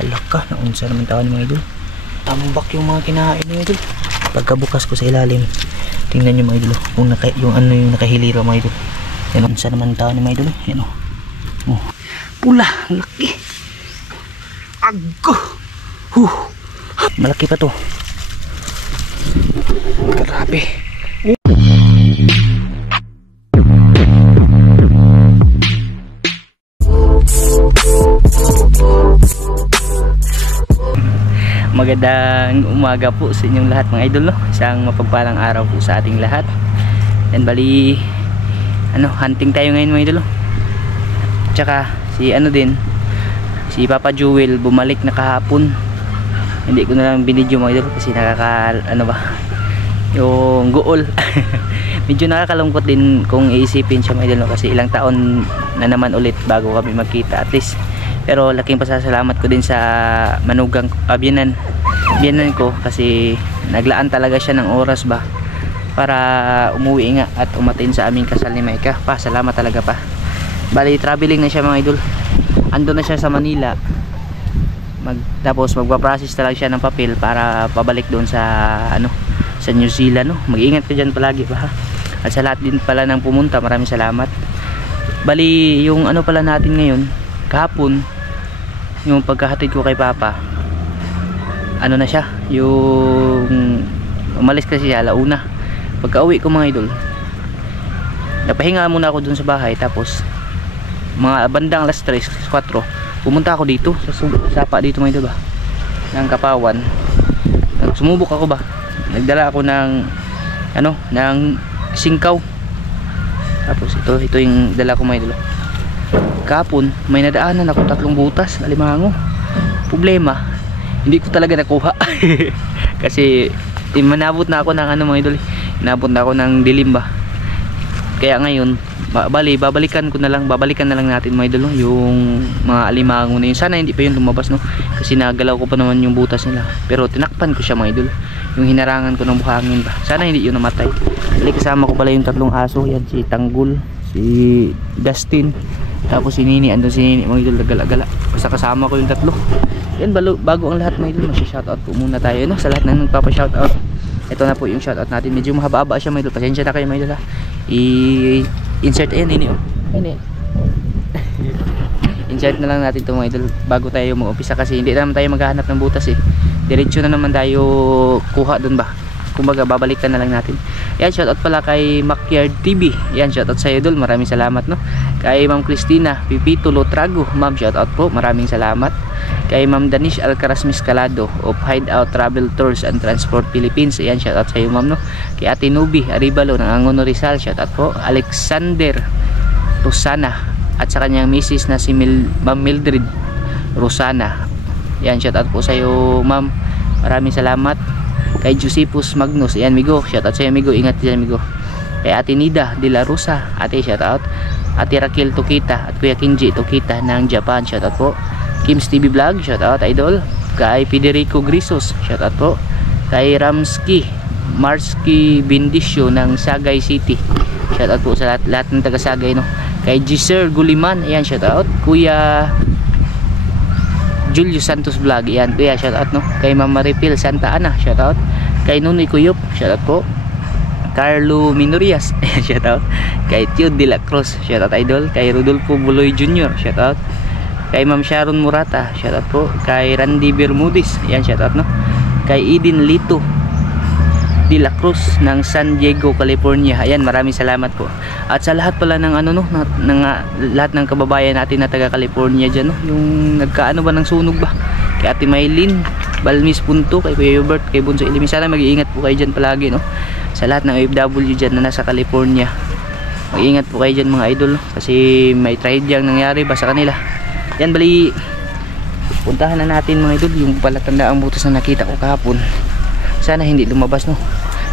Halaka, naunsa naman tao ni mga idol. Tambak yung mga kinain ni idol. Pagkabukas ko sa ilalim, tingnan nyo mga idol kung yung ano yung nakahilira mga idol. Yan, unsa naman tao ni mga idol. Yan o. Oh. Pula, laki. Ago. Malaki pa to. Grabe. Magandang umaga po sa inyong lahat mga idol, no? Isang mapagpalang araw po sa ating lahat. And bali hunting tayo ngayon mga idol, no? Tsaka si si Papa Jewel bumalik na kahapon. Hindi ko na lang binidyo mga idol kasi yung goal. Medyo nakakalungkot din kung iisipin siya mga idol, no? Kasi ilang taon na naman ulit bago kami magkita at least. Pero laking pasasalamat ko din sa manugang biyanan ko kasi naglaan talaga siya ng oras ba para umuwi nga at umatin sa aming kasal ni Maika. Salamat talaga pa. Bali traveling na siya mga idol. Ando na siya sa Manila. Tapos magpa-process talaga siya ng papel para pabalik doon sa sa New Zealand, no? Mag-ingat ka diyan palagi pa ha. At sa lahat din pala ng pumunta, maraming salamat. Bali yung pala natin ngayon kahapon, yung pagkahatid ko kay Papa, na siya, yung umalis kasi siya alauna. Pagka uwi ko mga idol, napahinga muna ako dun sa bahay. Tapos mga bandang alas 3, 4 pumunta ako dito sa sapa dito mga idol ba, ng Kapawan. Sumubok ako ba, nagdala ako ng ng singkaw. Tapos ito yung dala ko mga idol. Kahapon may nadaanan ako 3 butas alimango. Problema, hindi ko talaga nakuha. Kasi manabot na ako ng mga idol, inabot na ako ng dilim ba. Kaya ngayon babalikan na lang natin mga idol, yung mga alimango na yun. Sana hindi pa yun lumabas, no? Kasi nagalaw ko pa naman yung butas nila. Pero tinakpan ko siya mga idol, yung hinarangan ko ng buhangin ba. Sana hindi yun namatay. Dali kasama ko pala yung 3 aso. Yan si Tanggol, si Dustin, tapos si Nini. Andun si Nini mga idol, nagala-gala. Basta kasama ko yung 3. Yan, bago ang lahat mga idol, mag-shoutout po muna tayo, no? Sa lahat na nagpapa-shoutout. Ito na po yung shoutout natin. Medyo mahaba-haba siya mga idol, pasensya na kayo mga idol ha. I-insert ayan, Nini oh. Insert na lang natin ito mga idol bago tayo mag-umpisa, kasi hindi naman tayo maghahanap ng butas eh. Diretso na naman tayo kuha dun ba. Kumbaga babalikan na lang natin. Yan, shoutout pala kay Mackyard TV. Yan, shoutout sa iyo dol, maraming salamat, no? Kay Ma'am Cristina Pipito Lotrago, ma'am, shoutout po, maraming salamat. Kay Ma'am Danish Alcaraz Miscalado of Hideout Travel Tours and Transport Philippines. Yan, shoutout sa iyo ma'am, no? Kay Ate Nubi Aribalo ng Angono Rizal, shoutout po. Alexander Rosana at sa kanyang misis na si Ma'am Mildred Rosana. Yan, shoutout po sa iyo ma'am, maraming salamat. Kay Josephus Magnus, ayan migo, shoutout sa iyo migo, ingat diyan migo. Kay Ate Nida De La Rosa, ate, shoutout. Ate Raquel Tokita at Kuya Kinji Tokita ng Japan, shoutout po. Kim's TV Vlog, shoutout idol. Kay Federico Grisos, shoutout po. Kay Marski Bindisyo ng Sagay City, shoutout po sa lahat ng taga Sagay, no? Kay Giselle Guliman, ayan, shoutout. Kuya Julio Santos Vlog, yan, kuya, shoutout, no? Kay Mama Maripil Santa Ana, shoutout. Kay Nunoy Kuyop, shoutout po. Carlo Minorias, shoutout. Kay Tio De La Cruz, shoutout idol. Kay Rodolfo Buloy Jr., shoutout. Kay Ma'am Sharon Murata, shoutout po. Kay Randy Bermudez, yan, shoutout, no? Kay Eden Lito De La Cruz ng San Diego, California, ayan, maraming salamat po. At sa lahat pala ng lahat ng kababayan natin na taga California dyan, no? Yung nagkaano ba ng sunog ba, kay Ate Maylin Balmis Punto, kay Kuya Hubert, kay Bunso Ilimi, sana mag-iingat po kayo dyan palagi, no? Sa lahat ng OFW dyan na nasa California, mag-iingat po kayo dyan mga idol, no? Kasi may trahedyang nangyari ba sa kanila. Yan, bali puntahan na natin mga idol yung palatandaang butas na nakita ko kahapon. Sana hindi lumabas, no?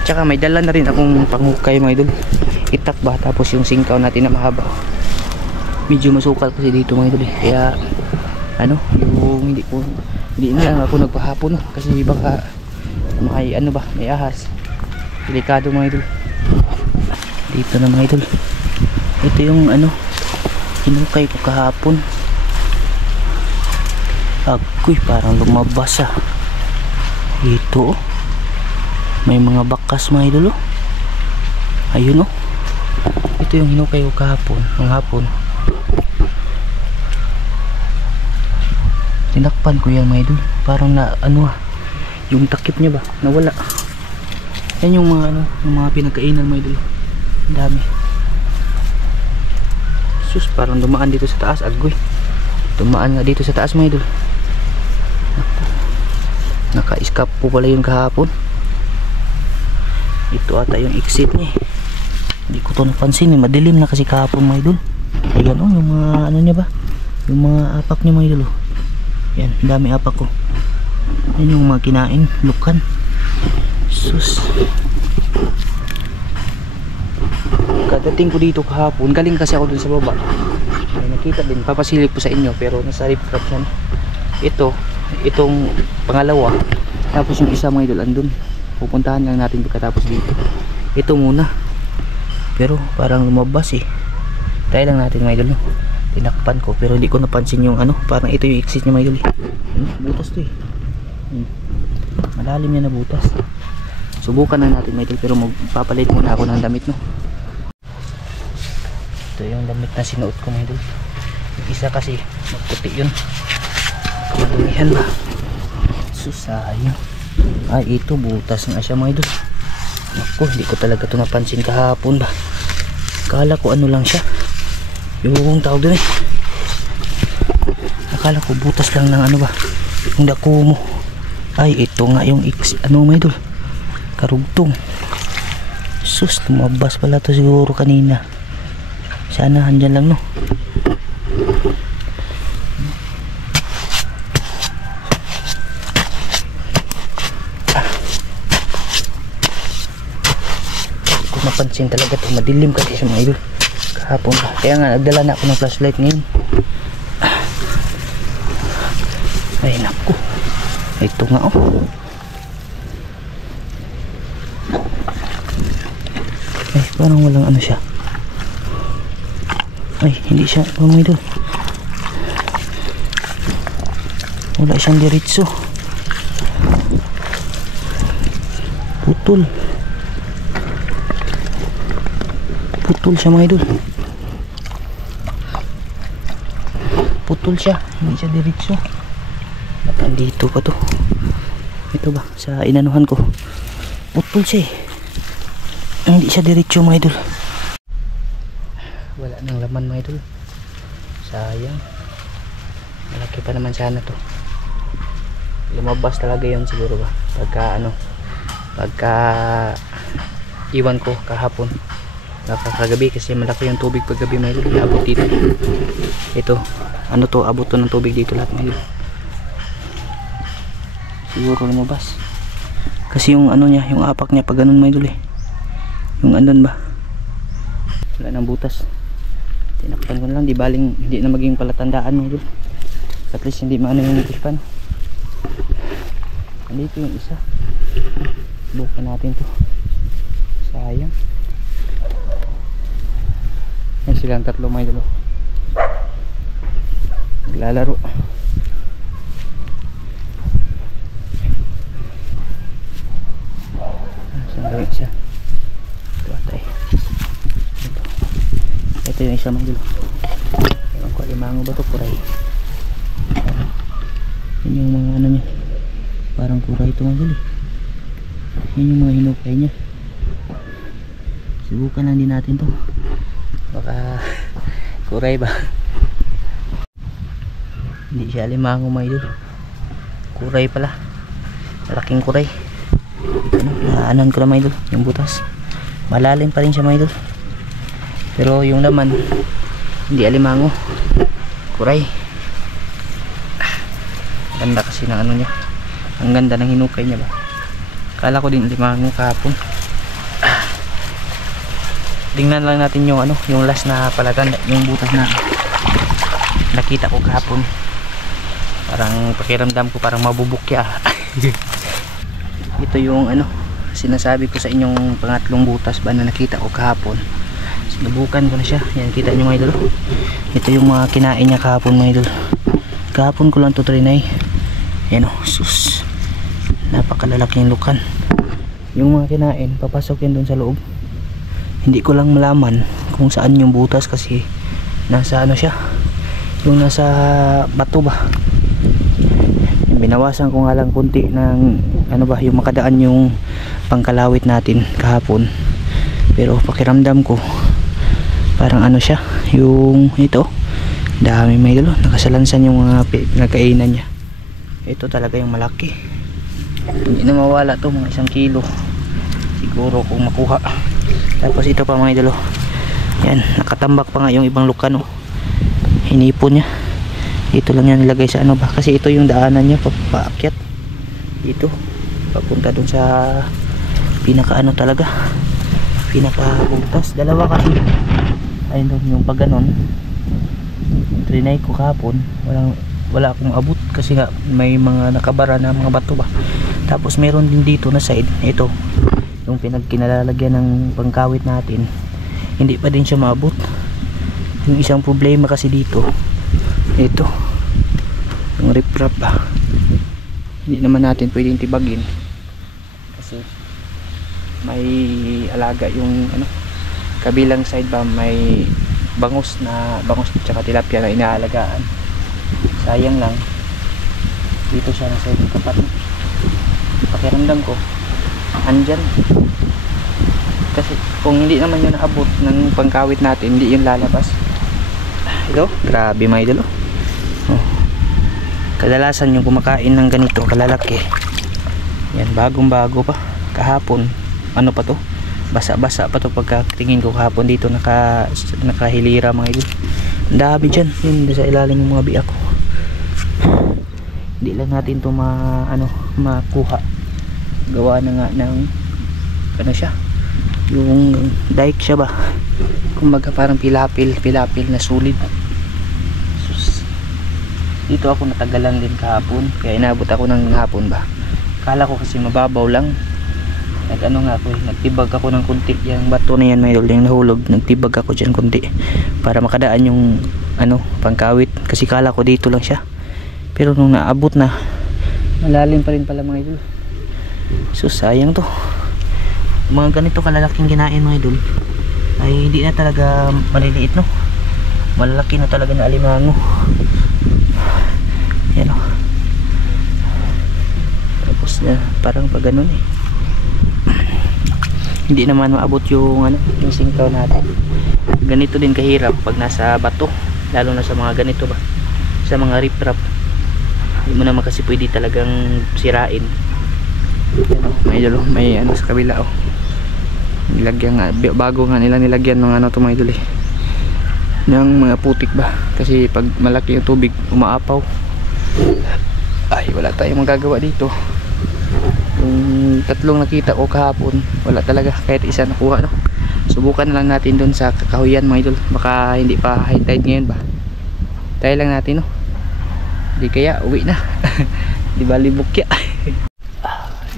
Tsaka may dala na rin akong panghukay mga idol, itak ba, tapos yung singkaw natin na mahaba. Medyo masukal kasi dito mga idol, kaya yung hindi na lang ako nagpahapon, no? Kasi baka may may ahas, delikado mga idol. Dito na mga idol, ito yung hinukay ko kahapon. Agoy, parang lumabas ah. Ito oh. May mga bakas mga idol oh. Ayun oh. Ito yung hinukay ko kahapon, ng hapon. Tinakpan ko yan mga idol. Parang na ano ah, yung takip niya ba nawala. Yan yung mga ano, yung mga pinagkainan mga idol. Ang dami. Sus, parang dumaan dito sa taas. Agoy, dumaan nga dito sa taas mga idol. Naka-escape po pala yun kahapon. Ito ata yung exit niya. Hindi ko to napansin eh. Madilim na kasi kahapon mga idol. Ayan o, yung mga ano niya ba, yung mga apak niya mga idol. Yan, dami apak ko. Yan yung mga kinain, lukan. Sus. Kadating ko dito kahapon, galing kasi ako dun sa baba. May nakita din, papasilip ko sa inyo, pero nasa rip trap yan. Itong pangalawa. Tapos yung isa mga idol andun. Pupuntahan lang natin pagkatapos dito. Ito muna. Pero parang lumabas eh. Try lang natin mga idol no. Tinakpan ko pero hindi ko napansin yung ano. Parang ito yung exit niya mga idol eh. Butas to eh. Malalim yan na butas. Subukan na natin mga idol, pero magpapalit muna ako ng damit no. Ito yung damit na sinuot ko mga idol. Yung isa kasi magputi yun. Madumihan ba? Susayang. Ay ito butas nga siya mga idol. Ako hindi ko talaga ito napansin kahapon ba. Akala ko ano lang siya, yung tawag dun eh. Akala ko butas lang ng ano ba, yung dako mo. Ay ito nga yung ano mga idol, karugtong. Sus, lumabas pala to siguro kanina. Sana handyan lang no. Napansin talaga ito, madilim kasi sa mga idol kahapon pa. Kaya nga nagdala na ako ng flashlight ngayon. Ay naku, ito nga oh. Ay parang walang ano siya. Ay hindi siya mga idol, wala siyang diretso, putol. Putol siya mga idol. Putol siya, hindi siya diretso. Nandito pa to. Ito ba sa inanuhan ko, putol siya eh. Hindi siya diretso mga idol. Wala nang laman mga idol. Sayang. Malaki pa naman sana to. Lumabas talaga yun siguro ba pagka iwan ko kahapon, kagabi, kasi malaki yung tubig paggabi mga idol. Abot dito. Ito, ano to, abot to ng tubig dito lahat mga idol. Siguro lumabas. Kasi yung ano niya, yung apak niya pag ganun mga idol eh. Yung andun ba? Wala nang butas. Tinakpan ko na lang, di baling hindi na maging palatandaan mga idol. At least hindi maano yung natispan. Andito yung isa. Bukan natin to. Sayang. Yan silang tatlo mga idol. Naglalaro. Saan gawin siya? Ito atay. Ito yung isa mga idol. Ewan ko, limango ba ito? Kuray. Yan yung mga ano niya. Parang kuray ito mga idol. Yan yung mga hinukay niya. Subukan lang din natin to. Baka kuray ba? Hindi siya limango mga idol, kuray pala. Malaking kuray. Naanan ko na mga idol yung butas. Malalim pa rin siya mga idol, pero yung laman hindi alimango, kuray. Ganda kasi ng ano niya, ang ganda ng hinukay niya ba. Kala ko din limango kahapon. Tingnan lang natin yung ano, yung last na palatan, yung butas na nakita ko kahapon. Parang pakiramdam ko parang mabubukya. Ito yung ano, sinasabi ko sa inyong pangatlong butas ba na nakita ko kahapon. Sinubukan ko na siya. Yan, kita nyo mga idol. Ito yung mga kinain niya kahapon mga idol. Kahapon ko lang to trinay. Yan o, sus, napakalalaking lukan. Yung mga kinain papasok yan dun sa loob. Hindi ko lang malaman kung saan yung butas kasi nasa ano siya, yung nasa bato ba. Binawasan ko nga lang kunti ng ano ba, yung makadaan yung pangkalawit natin kahapon. Pero pakiramdam ko parang ano siya, yung ito dami may dulo, nakasalansan yung mga nagkainan niya. Ito talaga yung malaki, hindi na mawala to, mga 1 kilo siguro kung makuha. Tapos ito pa mga idolo, yan, nakatambak pa nga yung ibang lukan oh. Hinipon niya, dito lang yan nilagay sa ano ba, kasi ito yung daanan niya paakyat dito papunta dun sa pinaka ano talaga, pinaka butas. Dalawa kasi ayun dun, yung pag ganon trinay ko kahapon, wala akong abot kasi nga may mga nakabara na mga bato ba. Tapos meron din dito na side, ito yung pinagkinalalagyan ng pangkawit natin, hindi pa din siya maabot. Yung isang problema kasi dito, ito yung riprap ba, hindi naman natin pwedeng tibagin kasi may alaga yung ano, kabilang side ba may bangus at saka tilapia na inaalagaan. Sayang lang dito siya nasa ibang kapat. Pakiramdam ko andyan, kasi kung hindi naman yun naabot ng pangkawit natin, hindi yun lalabas. Ito, grabe mga idol oh. Kadalasan yung kumakain ng ganito kalalaki yan, bagong bago pa kahapon, ano pa to, basa-basa pa to pagkatingin ko kahapon. Dito nakahilira mga idol, ang dami dyan, yun sa ilalim ng mga biak ko. Hindi lang natin to makuha, gawa na nga ng ano siya, yung dike siya ba, kumbaga parang pilapil na sulid. Sus, dito ako natagalan din kahapon, kaya inabot ako ng hapon ba. Kala ko kasi mababaw lang, nagtibag ako ng kunti yung bato na yan may idol, yung nahulog, nagtibag ako dyan kunti para makadaan yung ano, pangkawit, kasi kala ko dito lang siya. Pero nung naabot na, malalim pa rin pala mga idol. So sayang to, mga ganito kalalaking kinain mga idol ay hindi na talaga maliliit no, malalaki na talaga na alimango. Yan o, tapos na parang pag ganun eh, hindi naman maabot yung ano, yung singkaw natin. Ganito din kahirap pag nasa bato, lalo na sa mga ganito ba, sa mga riprap. Hindi mo naman kasi pwede talagang sirain. May idol, may ano sa kabila oh, nilagyan nga, bago nga nila nilagyan ng ano to mga idol eh, ng mga putik ba, kasi pag malaki yung tubig umaapaw. Ay, wala tayong magagawa dito. Yung tatlong nakita ko kahapon, wala talaga, kahit isa nakuha no. Subukan na lang natin dun sa kakahuyan mga idol, baka hindi pa high tide ngayon ba, tayo lang natin no, di kaya uwi na di bali bukya.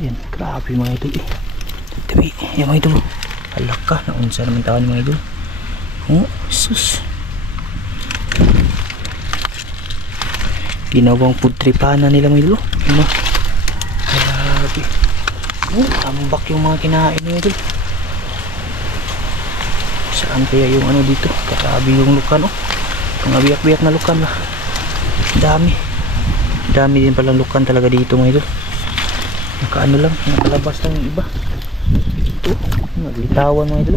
Yan, grabe mga idol eh, tabi yan mga idol, halaka, naunsa naman taon mga idol. Oh sus, ginawang food tripana nila mga idol ano? Grabe oh, tambak yung mga kinain mga idol. Saan kaya yung ano dito, grabe yung lukan oh, mga biyak-biyak na lukan ba, dami din palang lukan talaga dito mga idol. Nakaano lang, nakalabas lang yung iba. Ito, naglitawan mga idol.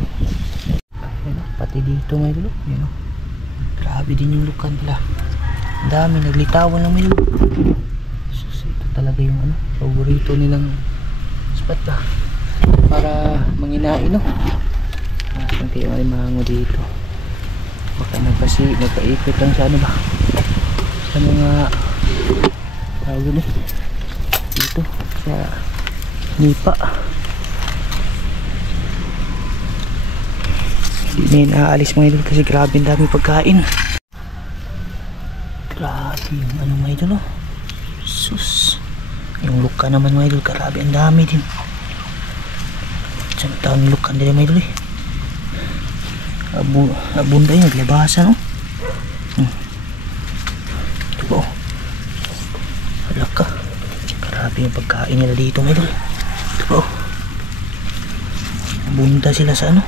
Ayan, pati dito mga idol. Ayan, grabe din yung lukan pala. Ang dami, naglitawan lang mga idol. Sus, ito talaga yung ano, paborito nilang spot ba, para manginain no. Saan kayo alimango dito, baka nagpaikot lang sa ano ba, sa mga tawag eh dito sa nipa. Hindi na yun aalis mga idol kasi grabe ang dami pagkain. Grabe yung ano mga idol oh. Sus, yung luka naman mga idol, grabe ang dami din. Saan taon lukan din mga idol eh, abunda yung naglabasan no. Ito ba oh, grabe yung pagkain nila dito mga idol. Ito po. Abunda sila sa ano,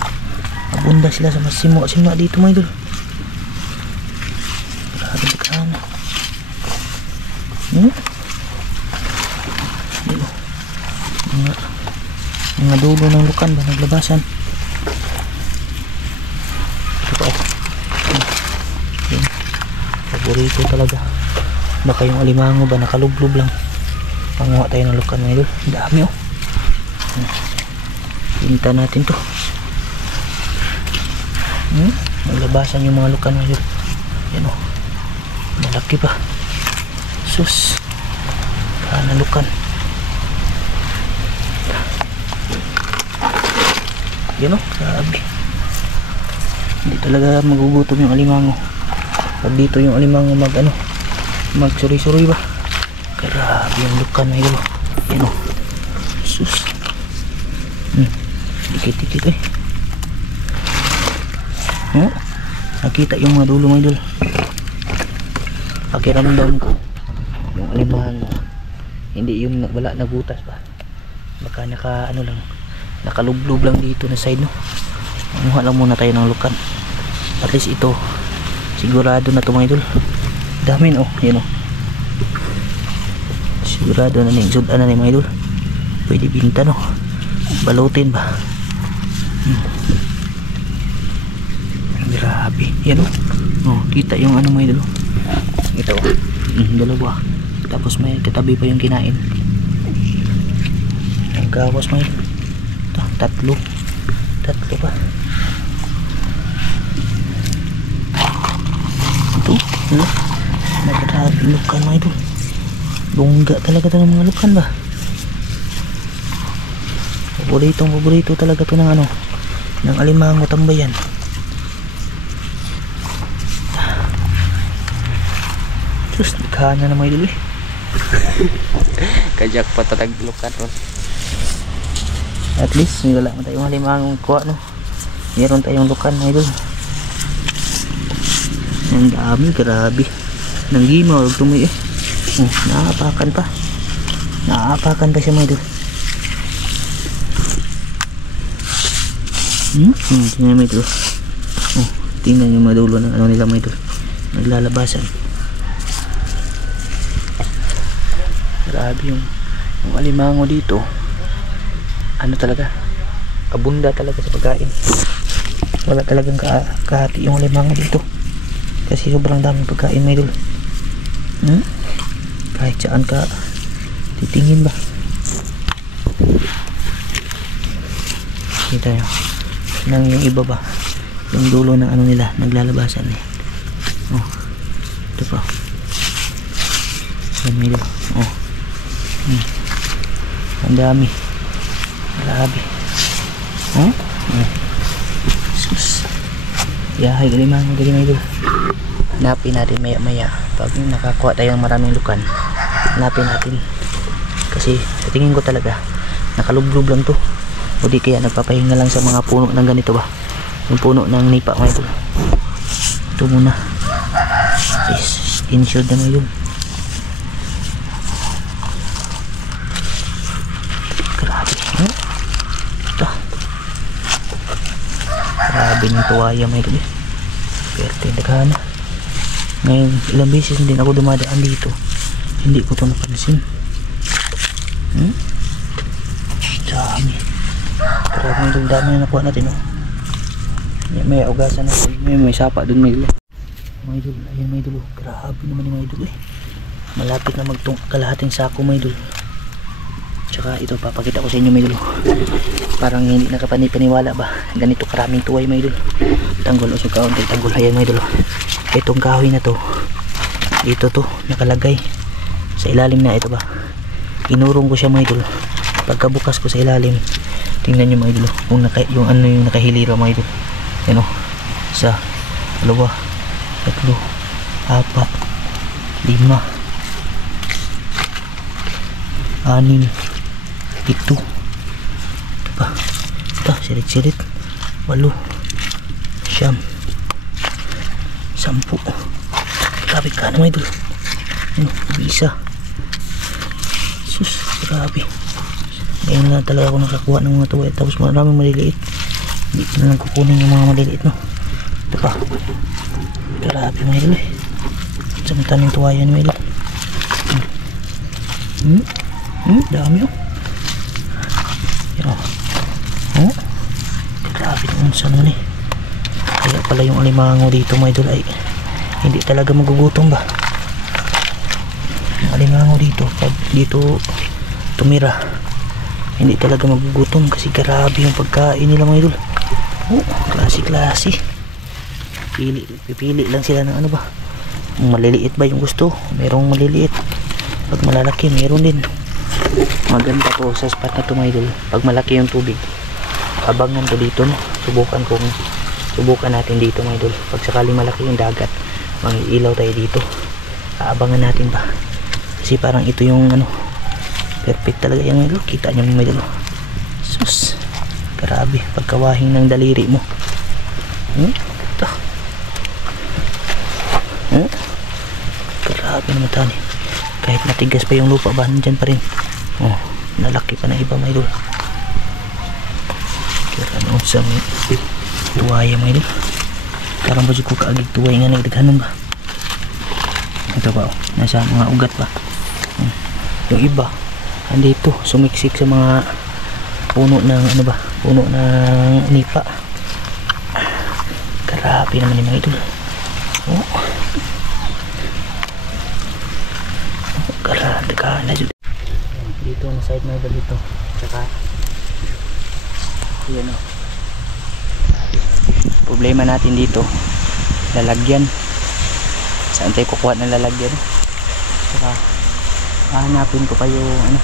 abunda sila sa masimwa dito mga idol. Grabe pagkain. Mga dulo ng lukan ba naglabasan. Ito po. Paborito talaga. Baka yung alimango ba nakalublob lang. Panguha tayo ng lukan mga idol. Dami oh. Pinta natin to. Naglabasan yung mga lukan mga idol. Yan oh. Malaki pa. Sus. Kana lukan. Yan o, grabe. Hindi talaga magugutom yung alimango. Pag dito yung alimango magsuri-suri ba. Grabe yung lukan mga idol. Yan o. Sus. Dikit-dikit eh. Nakita yung mga dulo mga idol. Pakiramdam ko yung alimango hindi yung wala na butas ba. Baka nakalublob lang dito na side no. Manguha lang muna tayo ng lukan. At least ito sigurado na ito mga idol. Dami no. Yan o. Sigurado na ning sudan na ni mga idol. Pwede binta no. Balutin ba. Grabe. Yan o. Oh, kita yung ano mga idol. Ito o. Dalawa. Tapos may katabi pa yung kinain. Ang gawas mga idol. Tatlo pa. Ito nagkatabi lukan mga idol. Lungga talaga ito ng mga lukan ba. Paborito talaga ito ng ng alimango tambayan. Sus, nagkana na mga idol eh. Kajak pa tatag lukan ron. At least wala mo tayong halimang kuha no. Meron tayong lukan mga idol. Ang dami, grabe. Nanggimaw ug tumi eh. Naapakan pa siya mga idol. Tingnan mo ito. Tingnan yung madulo ng nila mga idol. Naglalabasan. Grabe yung alimango dito. Talaga abunda talaga sa pagkain. Wala talagang kahati yung alimango dito kasi sobrang daming pagkain mga idol. Kahit saan ka titingin ba. Kita nyo nang yung iba ba yung dulo ng nila naglalabasan eh. Ito pa yan mga idol. Ang dami. Grabe. Sus. Yahay alimango dali mga idol. Hanapin natin maya maya pag nakakuha tayo ng maraming lukan. Hanapin natin kasi sa tingin ko talaga nakalublob lang to o di kaya nagpapahinga lang sa mga puno ng ganito ba, yung puno ng nipa mga idol. Ito muna is insured na mga idol. Grabe ng tuwaya mga idol. Perte nagana. Ngayon ilang beses din ako dumadaan dito, hindi ko ito napansin. Dami. Grabe ng dami na nakuha natin may ugasan na may sapa dun mga idol. Mga idol, ayun mga idol. Grabe naman yung mga idol eh. Malapit na kalahating sako mga idol. Tsaka ito papakita ko sa inyo mga idol. Parang hindi nakapaniwala ba ganito karaming tuway mga idol. Tanggol o kaunti tanggol. Ayan mga idol. Itong kahoy na to dito to nakalagay sa ilalim na ito ba. Inurong ko siya mga idol. Pagkabukas ko sa ilalim, tingnan nyo mga idol kung yung nakahilira mga idol. Yan o. 1, 2, 3, 4, 5, 6, 7, 8. Ito sirit-sirit 8, 9, 10. Kapit ka na mga idol. Isa. sus, grabe. Ngayon lang talaga ako nakakuha ng mga tuway. Tapos maraming maliliit. Hindi ko na lang kukunin yung mga maliliit, no. Ito pa. Grabe mga idol eh. Samantalang tuwayan mga idol. Dami oh. Yan oh. Grabe naman sa naman eh. Kaya pala yung alimango dito mga idol ay hindi talaga magugutom ba. Yung alimango dito pag dito tumira hindi talaga magugutom kasi grabe yung pagkain nila mga idol. Klase pipili lang sila ng ano ba, maliliit ba yung gusto, merong maliliit, pag malalaki meron din. Maganda to sa spot na to mga idol. Pag malaki yung tubig abangan to dito, no? Subukan natin dito mga idol. Pag sakaling malaki yung dagat mangiilaw tayo dito, aabangan natin ba kasi parang ito yung ano, perfect talaga yung idol. Kita nyo mga idol, sus, grabe pagkawahing ng daliri mo. Grabe naman tani, kahit matigas pa yung lupa ba nandyan pa rin. Nalaki pa na iba mga idol. Kaya ano sa tuwaya mga idol, karang ba ko kaagig tuway nga nagdaghanon ba. Ito ba nasa mga ugat pa. Yung iba andito sumiksik sa mga puno ng ano ba, puno ng nipa. Grabe naman yung mga idol. Karaan na dito na side na idol dito. Tsaka yan o. Problema natin dito, lalagyan. Saan tayo kukuha ng lalagyan? Tsaka hahanapin ko pa yung ano,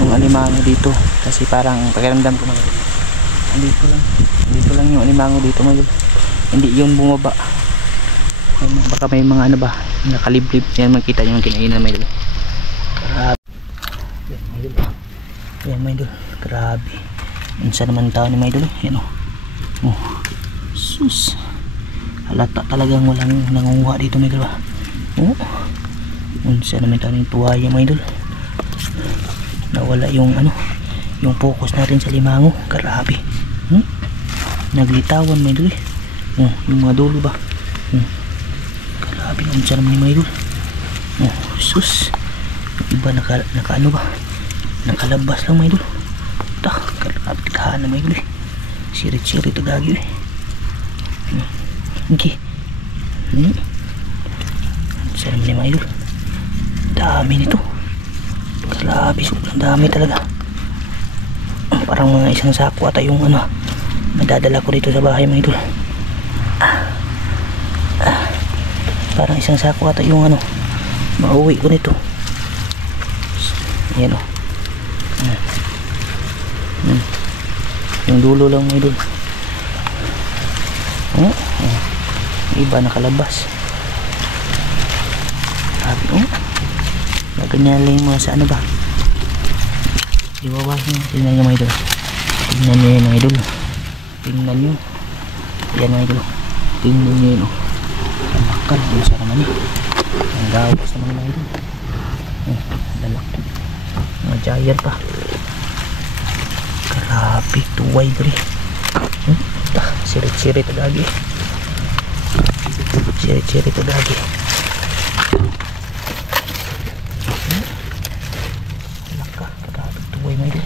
yung alimango dito kasi parang pakiramdam ko mga dito lang yung alimango dito mga idol. Hindi yung bumaba. Baka may mga ano ba nakaliblib yan, makita nyo yung kinainan mga idol. Grabe yan mga idol, grabe. Minsan naman tao ni mga idol yan o. Sus, halata talagang walang nangunguha dito mga idol. Minsan naman tao ni tuwaya mga idol, nawala yung ano, yung focus natin sa limango. Grabe, naglitawan mga idol yung mga dulo ba. Grabe minsan naman mga idol. Sus, iba naka ano ba, nakalabas lang mga idol. Grabe kahan na mga idol. Sirit-sirit ito gagi okay. Minsan naman yung mga idol, dami nito. Grabe, sobrang dami talaga. Parang mga isang sako ata yung ano madadala ko dito sa bahay mga idol. Parang isang sako ata yung ano mauwi ko nito. Yan o. Yung dulo lang mga idol. Iba nakalabas. Sabi naganyan lang mo sa ano ba, iwawahin nyo. Tingnan nyo mga idol, tingnan nyo yun mga idol, tingnan nyo yan mga idol, tingnan nyo yun ang makal yung sa naman yun, ang gawas naman mga idol. Lalaki mga giant pa. Grabe tuway bro. Sirit-sirit lagi, sirit-sirit lagi. Grabe tuway mga idol.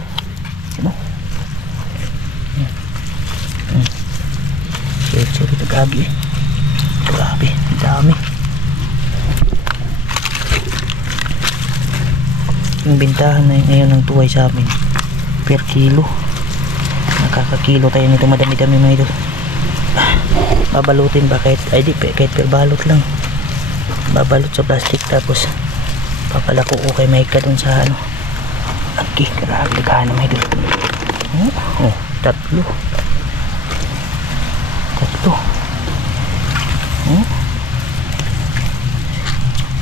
Sirit-sirit lagi. Grabe, dami. Yung bintahan na ngayon ng tuway sa amin per kilo, nakakakilo tayo nito madami-dami mga idol. Babalutin ba kahit kahit per balot lang, babalot sa plastic tapos papalako ko kay Micah dun sa ano. Okay, grabe ka na mga idol. Tatlo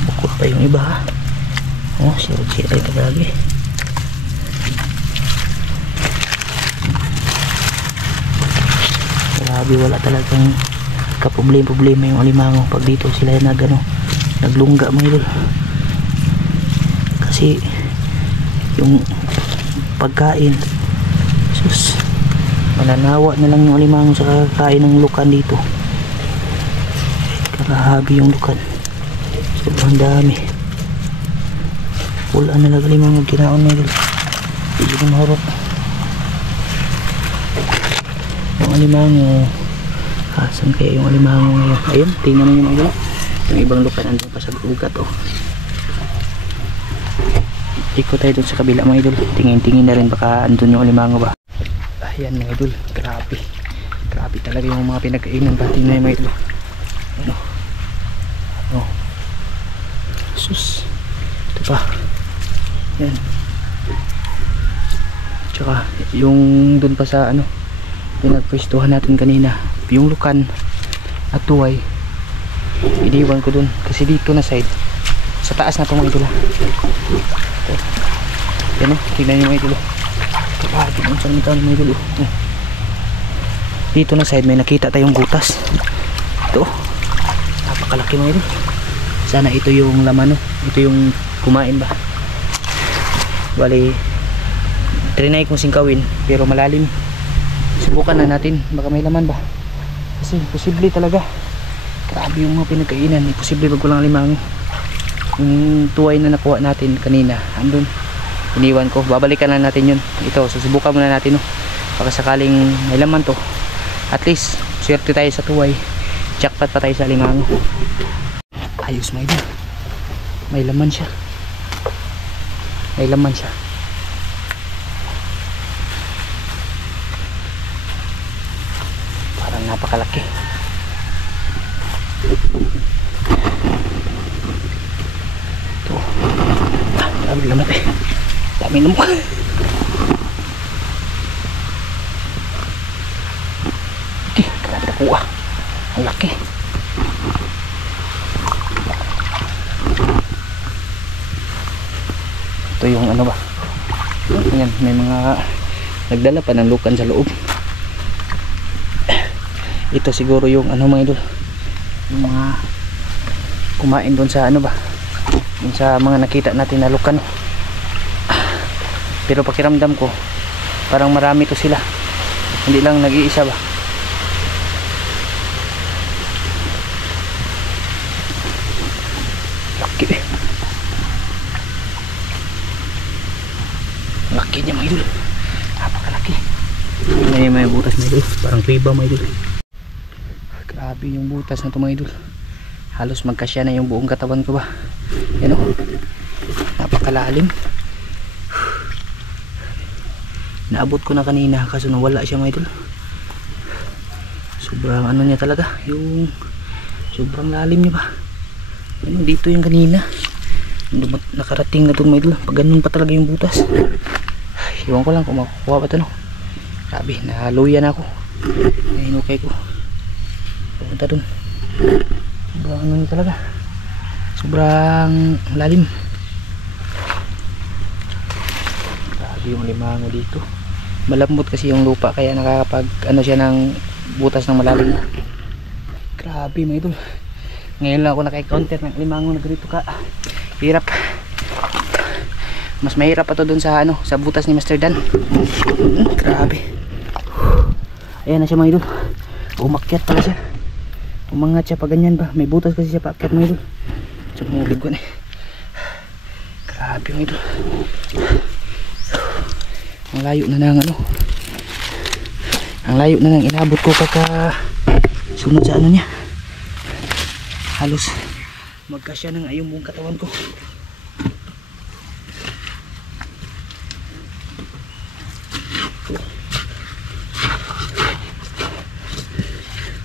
bukod pa yung iba ha. Sirit-sirit lagi. Grabe, wala talagang kaproblema yung alimango pag dito sila naglungga mga idol. Kasi yung pagkain. Sus, mananawa na lang yung alimango sa kakain ng lukan dito. Kakahabi yung lukan, sobrang dami. Wala na lang alimango kinaon na yun. Hindi ko mahurot yung alimango. Saan kaya yung alimango ngayon? Ayun, tingnan mo yung mga idol. Yung ibang lukan andun pa sa ugat oh. Ikot tayo dun sa kabila mga idol. Tingin-tingin na rin baka andun yung alimango ba. Ayan mga idol, grabe. Grabe talaga yung mga pinagkainan. Bating na yung mga idol. Ano? Oh. Sus. Ito pa. Yan. Tsaka yung dun pa sa ano, pinagpwestuhan natin kanina, yung lukan at tuway, iniwan ko dun kasi dito na side sa taas na itong mga idol. Yan o, tignan nyo mga idol. Dito na side may nakita tayong butas. Ito, napakalaki mga idol. Sana ito yung laman, no? Ito yung kumain ba. Bali, trinay kong singkawin pero malalim. Subukan na natin, baka may laman ba. Kasi posible talaga. Grabe yung mga pinagkainan. Imposible pag walang alimango. Yung tuway na nakuha natin kanina, andun, iniwan ko. Babalikan na natin yun. Ito, susubukan muna natin, no? Baka sakaling may laman to. At least, swerte tayo sa tuway. Jackpot pa tayo sa alimango. Ayos mga idol. May laman siya. May laman siya. Parang napakalaki. Ito. Dami laman eh. Dami lamok. Okay, grabe na kuha. Ang laki. Ito yung ano ba. Ayan, may mga nagdala pa ng lukan sa loob. Ito siguro yung ano mga idol, yung mga kumain doon sa ano ba, doon sa mga nakita natin na lukan. Pero pakiramdam ko parang marami to sila, hindi lang nag-iisa ba. Laki eh. Laki niya mga idol, napakalaki. May butas mga idol, parang kuiba mga idol. Grabe yung butas na ito mga idol. Halos magkasya na yung buong katawan ko ba. Yan o, napakalalim. Naabot ko na kanina kaso nawala siya mga idol. Sobrang ano niya talaga, yung sobrang lalim niya ba. Yan, dito yung kanina nakarating na ito mga idol. Pag ganun pa talaga yung butas. Iwan ko lang kung makukuha pa ito, no. Grabe, nahaluyan ako. Hinukay ko punta dun. Sobrang ano niya talaga, sobrang lalim. Grabe yung limango dito. Malambot kasi yung lupa kaya nakakapag ano siya ng butas ng malalim. Grabe mga idol, ngayon lang ako naka-encounter ng limango na ganito ka hirap. Mas mahirap pa to dun sa ano, sa butas ni Master Dan. Grabe. Ayan na siya mga idol, umakyat pala siya. Umangat siya pa ganyan ba, may butas kasi siya paakyat mga idol. So mubig ko na eh. Grabe mga idol. Ang layo na ng ano, ang layo na ng inabot ko pagka sunod sa ano niya. Halos magkasya ng ayong buong katawan ko.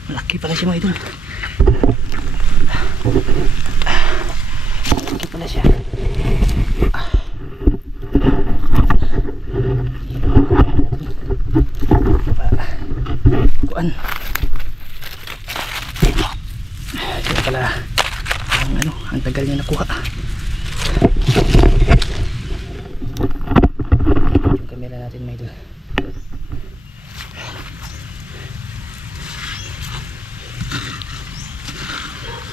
Malaki pala siya mga idol. Malaki pala siya. Kuan. Kaya pala ang ano, ang tagal niya nakuha. Yung camera natin mga idol.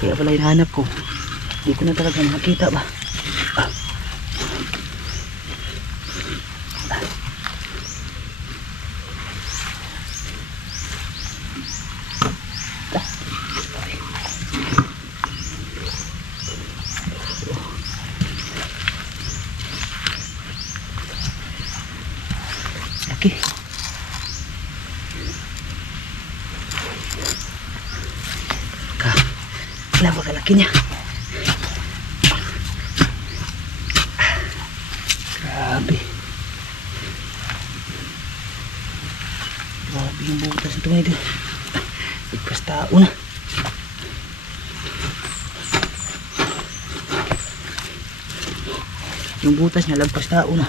Kaya pala hinahanap ko, hindi ko na talaga makita ba. Laki. Wala ba kalaki niya? Grabe. Grabe yung butas ito mga idol. Igpas tao na. Yung butas niya lagpas tao na.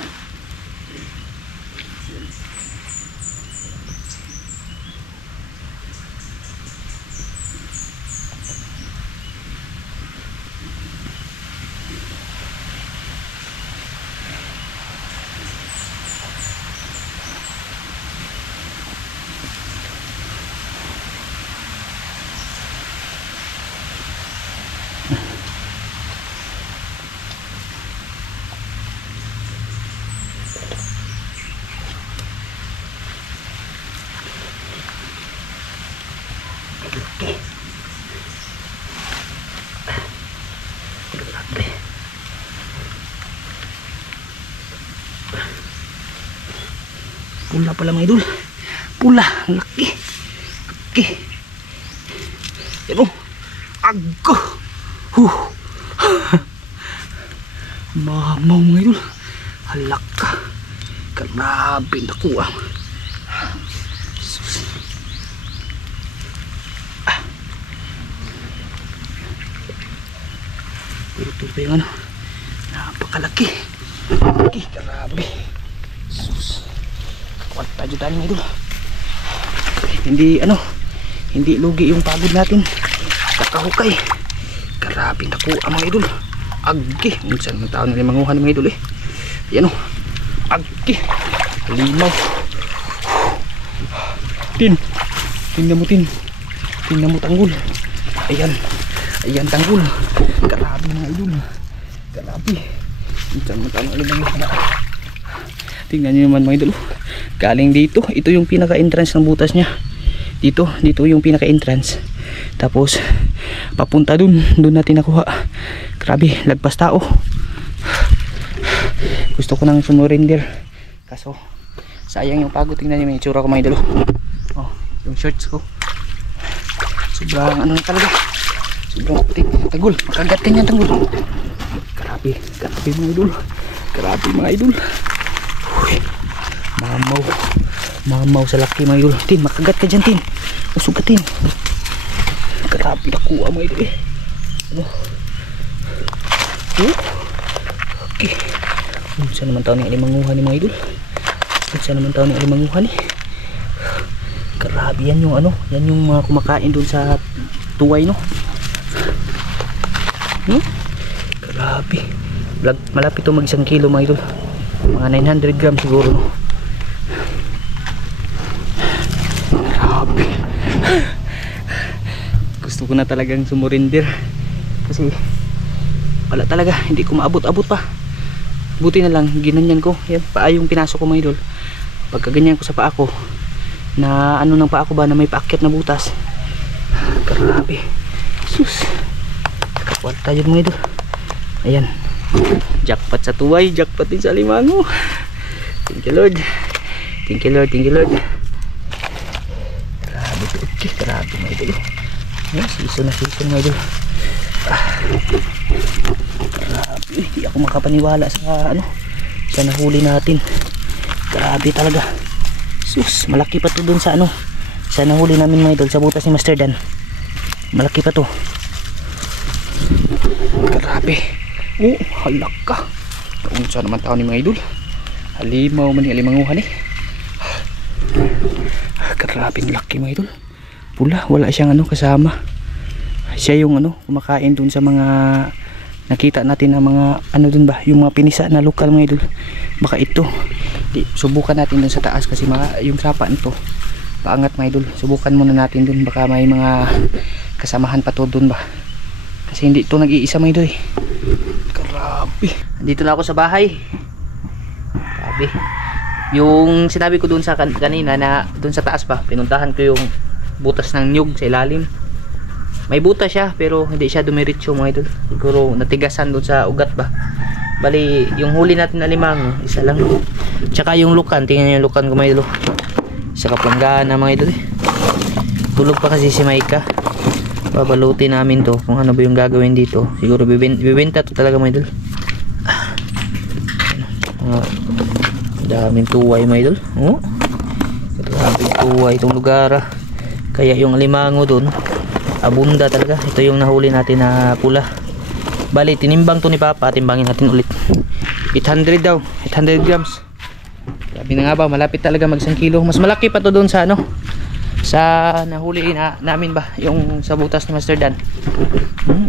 Grabe. Pula pala mga idol. Pula, laki. Laki. Yan o. Agko. Mamaw mga idol. Halaka. Grabe nakuha. Ito pa yung ano, napakalaki. Laki, grabe. Sus. Kwanta dyan tayo mga idol. Hindi lugi yung pagod natin. Kakahukay. Grabe nakuha mga idol. Agi. Minsan ng tao na manguhan mga idol eh. Yan o. Agi. Limaw. Tingnan mo tanggol. Ayan. Ayan tanggol. Grabe mga idol. Grabe. Minsan ng tao na manguhan. Tingnan nyo naman mga idol. Galing dito. Ito yung pinaka-entrance ng butas niya. Dito yung pinaka-entrance. Tapos papunta dun natin nakuha. Grabe, lagpas tao. Gusto ko nang sumurrender. Kaso sayang yung pagod. Tingnan niyo yung itsura ko mga idol. Oh, yung shorts ko. Sobrang ano na talaga. Sobrang puti. Tanggol, makagat ka niyan tanggol. Grabe mga idol. Grabe mga idol. Uy, mamaw sa laki mga idol. Tin, makagat ka dyan tin. Usugatin. Grabe nakuha mga idol eh. Ano? Okay. Saan naman tao ng alimanguhan ni mga idol? Saan naman tao ng alimanguhan eh? Grabe yan yung ano. Yan yung mga kumakain dun sa tuway no. Grabe. Malapit to mag 1 kilo mga idol. Mga 900 grams siguro no. Grabe. Gusto ko na talagang sumurrender kasi wala talaga, hindi ko maabot-abot pa. Buti na lang ginanyan ko. Yan, paa yung pinasok ko mga idol. Pagka ganyan ko sa paa ko, na ano ng paa ko ba na may paakyat na butas. Grabe. Sus. Kapal tayo mga idol. Ayan. Jackpot sa tuway, jackpot din sa limango. Thank you Lord. Thank you Lord, thank you Lord. Grabe to. Okay, grabe mga idol. Ayan, season na season mga idol. Grabe, hindi ako makapaniwala sa ano, sa nahuli natin. Grabe talaga. Sus, malaki pa to dun sa ano, sa nahuli namin mga idol, sa butas ni Master Dan. Malaki pa to. Grabe. Oh, halaka. Kung saan naman tao ni mga idol. Halimaw man ni alimanguhan eh. Grabe laki mga idol. Pula, wala siyang ano kasama. Siya yung ano, kumakain dun sa mga nakita natin na mga ano dun ba, yung mga pinisa na lokal mga idol. Baka ito. Subukan natin dun sa taas kasi yung sapa nito paangat mga idol. Subukan muna natin dun, baka may mga kasamahan pa to dun ba. Kasi hindi ito nag-iisa mga idol eh. Grabe. Dito na ako sa bahay. Grabe. Yung sinabi ko dun sa kanina na dun sa taas pa, pinuntahan ko yung butas ng nyug sa ilalim. May butas siya pero hindi siya dumiretso mga idol. Siguro natigasan dun sa ugat ba. Bali, yung huli natin na alimango, isa lang. Tsaka yung lukan, tingnan nyo yung lukan ko mga idol. Isa kaplanggaan na mga idol. Tulog pa kasi si Maika. Babalutin namin to kung ano ba yung gagawin dito. Siguro bibenta to talaga mga idol. Daming tuway mga idol. Oh, daming tuway itong lugar. Kaya yung alimango dun, abunda talaga. Ito yung nahuli natin na pula. Bali, tinimbang to ni Papa. Timbangin natin ulit. 800 daw. 800 grams. Sabi na nga ba, malapit talaga mag 1 kilo. Mas malaki pa to doon sa ano, sa nahuli namin ba, yung sa butas ni Master Dan.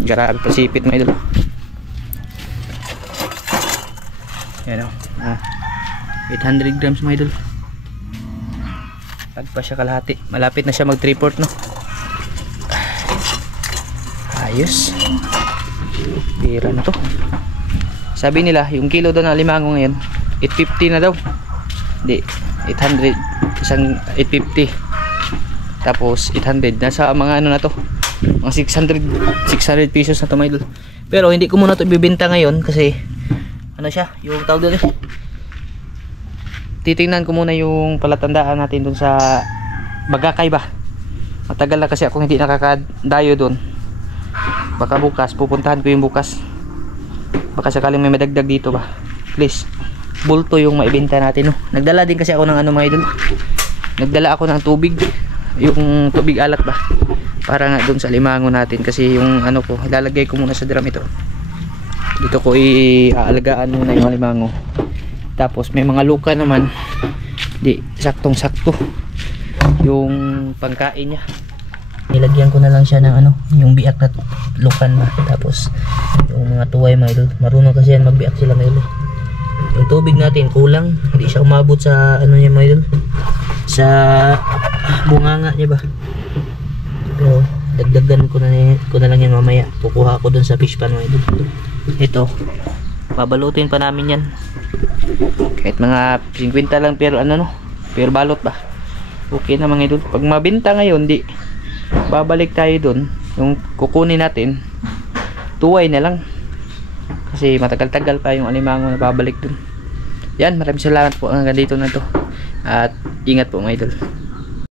Grabe pasipit mga idol. Yan o. 800 grams mga idol. Pagpa siya kalahati. Malapit na siya mag 3/4 no. Ayos. Pira na to. Sabi nila yung kilo daw ng alimango ngayon 850 na daw. Hindi, 800. Isang 850. Tapos 800. Nasa mga ano na to, mga 600 pesos na to mga idol. Pero hindi ko muna to ibibenta ngayon kasi ano siya, yung tawag doon titingnan ko muna yung palatandaan natin dun sa Bagakay ba. Matagal na kasi ako hindi nakakadayo dun. Baka bukas, pupuntahan ko yung bukas. Baka sakaling may madagdag dito ba. Please, bulto yung maibenta natin no. Nagdala din kasi ako ng ano mga idol. Nagdala ako ng tubig. Yung tubig alat ba. Para nga dun sa limango natin. Kasi yung ano ko, ilalagay ko muna sa drum ito. Dito ko iaalagaan muna yung limango. Tapos may mga luka naman. Di, saktong sakto yung pangkain niya. Nilagyan ko na lang siya ng ano, yung biak na lukan ba. Tapos yung mga tuway mga idol, marunong kasi yan magbiak sila mga idol. Yung tubig natin kulang, hindi siya umabot sa ano niya mga idol, sa bunganga niya ba. Pero dagdagan ko na lang yan mamaya. Kukuha ko dun sa fish pan mga idol. Ito, babalutin pa namin yan. Kahit mga 50 lang pero ano no, pero balot ba. Okay na mga idol. Pag mabenta ngayon, di babalik tayo dun. Yung kukunin natin, tuway na lang. Kasi matagal-tagal pa yung alimango na babalik dun. Yan, maraming salamat po hanggang dito na to. At ingat po mga idol.